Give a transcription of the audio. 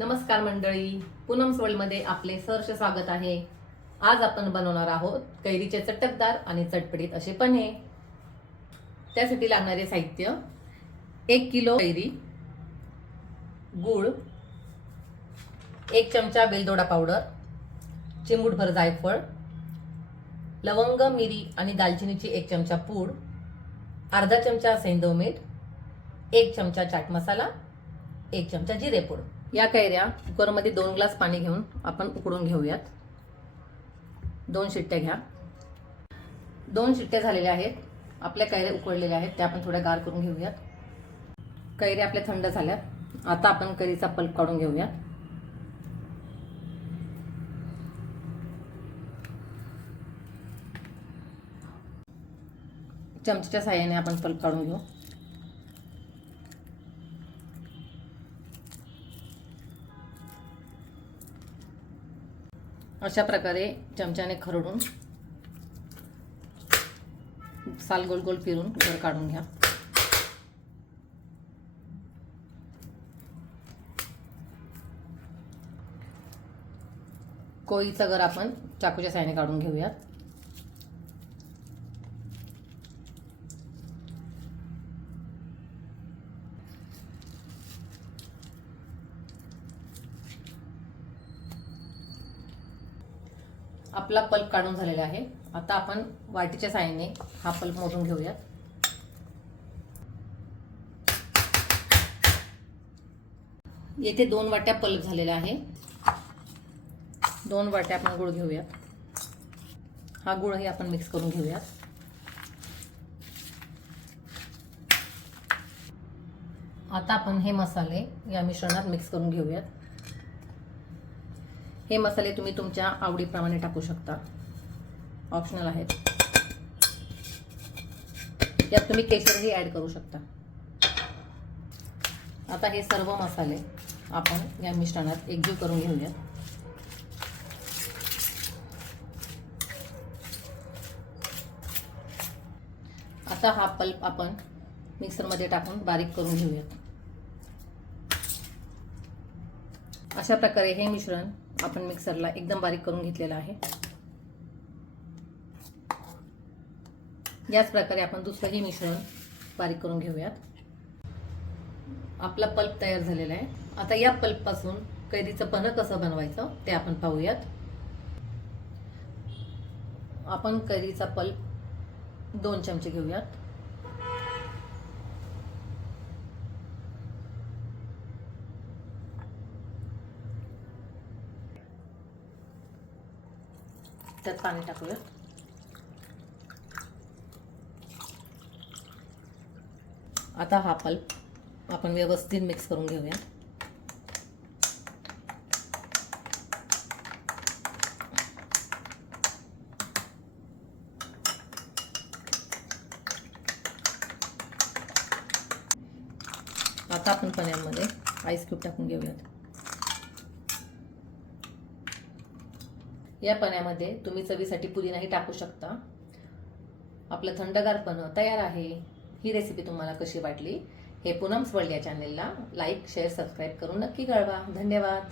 नमस्कार मंडळी पूनममध्ये आपले सहर्ष स्वागत आहे. आज आपण बनवणार आहोत कैरीचे चटकदार आणि चटपटीत असे पन्हे. त्यासाठी लागणारे साहित्य एक किलो कैरी गूळ एक चमचा बेलदोडा पावडर चिमूटभर जायफळ लवंग मिरी आणि दालचिनीची एक चमचा पूड अर्धा चमचा सेंदव मीठ एक चमचा चाट मसाला एक चमचा जिरे पूड. या कैऱ्या कुकरमध्ये दोन ग्लास पाणी घेऊन आपण उकडून घेऊयात. दोन शिट्ट्या घ्या. दोन शिट्ट्या झालेल्या आहेत. आपल्या कैऱ्या उकडलेल्या आहेत. त्या आपण थोड्या गार करून घेऊयात. कैऱ्या आपल्या थंड झाल्यात. आता आपण कैरीचा पल्प काढून घेऊयात. चमच्याच्या साह्याने आपण पल्प काढून घेऊ. अशा प्रकारे चमच्याने खरडून साल गोल गोल फिरून गर काढून घ्या. कोळीचं गर आपण चाकूच्या सायने काढून घेऊयात. आपला पल्प काढून झालेला आहे. आता आपण वाटीच्या साहाय्याने हा पल्प मोजून घेऊयात. येथे दोन वाट्या पल्प झालेला आहे. दोन वाट्या आपण गुळ घेऊयात. हा गुळही आपण मिक्स करून घेऊयात. आता आपण हे मसाले या मिश्रणात मिक्स करून घेऊयात. हे मसाले तुम्ही तुमच्या आवडीप्रमाणे टाकू शकता. ऑप्शनल आहेत. यात तुम्ही केशरही ॲड करू शकता. आता हे सर्व मसाले आपण या मिश्रणात एकजीव करून घेऊया आता हा पल्प आपण मिक्सरमध्ये टाकून बारीक करून घेऊयात. अशा प्रकारे हे मिश्रण आपण मिक्सरला एकदम बारीक करून घेतलेला आहे. याच प्रकारे आपण दुसरंही मिश्रण बारीक करून घेऊयात. आपला पल्प तयार झालेला आहे. आता या पल्पपासून कैरीचं पन्ह कसं बनवायचं ते आपण पाहूयात. आपण कैरीचा पल्प दोन चमचे घेऊयात. त्यात पाणी टाकूया. आता हा पल्प आपण व्यवस्थित मिक्स करून घेऊया. आता आपण पण्यामध्ये आईस क्यूब टाकून घेऊयात. या पाण्यामध्ये तुम्ही चवीसाठी पुदिनाही टाकू शकता. आपलं थंडगार पण तयार आहे. ही रेसिपी तुम्हाला कशी वाटली? हे पूनम्स वर्ल्ड या चॅनेलला लाईक शेअर सबस्क्राईब करून नक्की कळवा. धन्यवाद.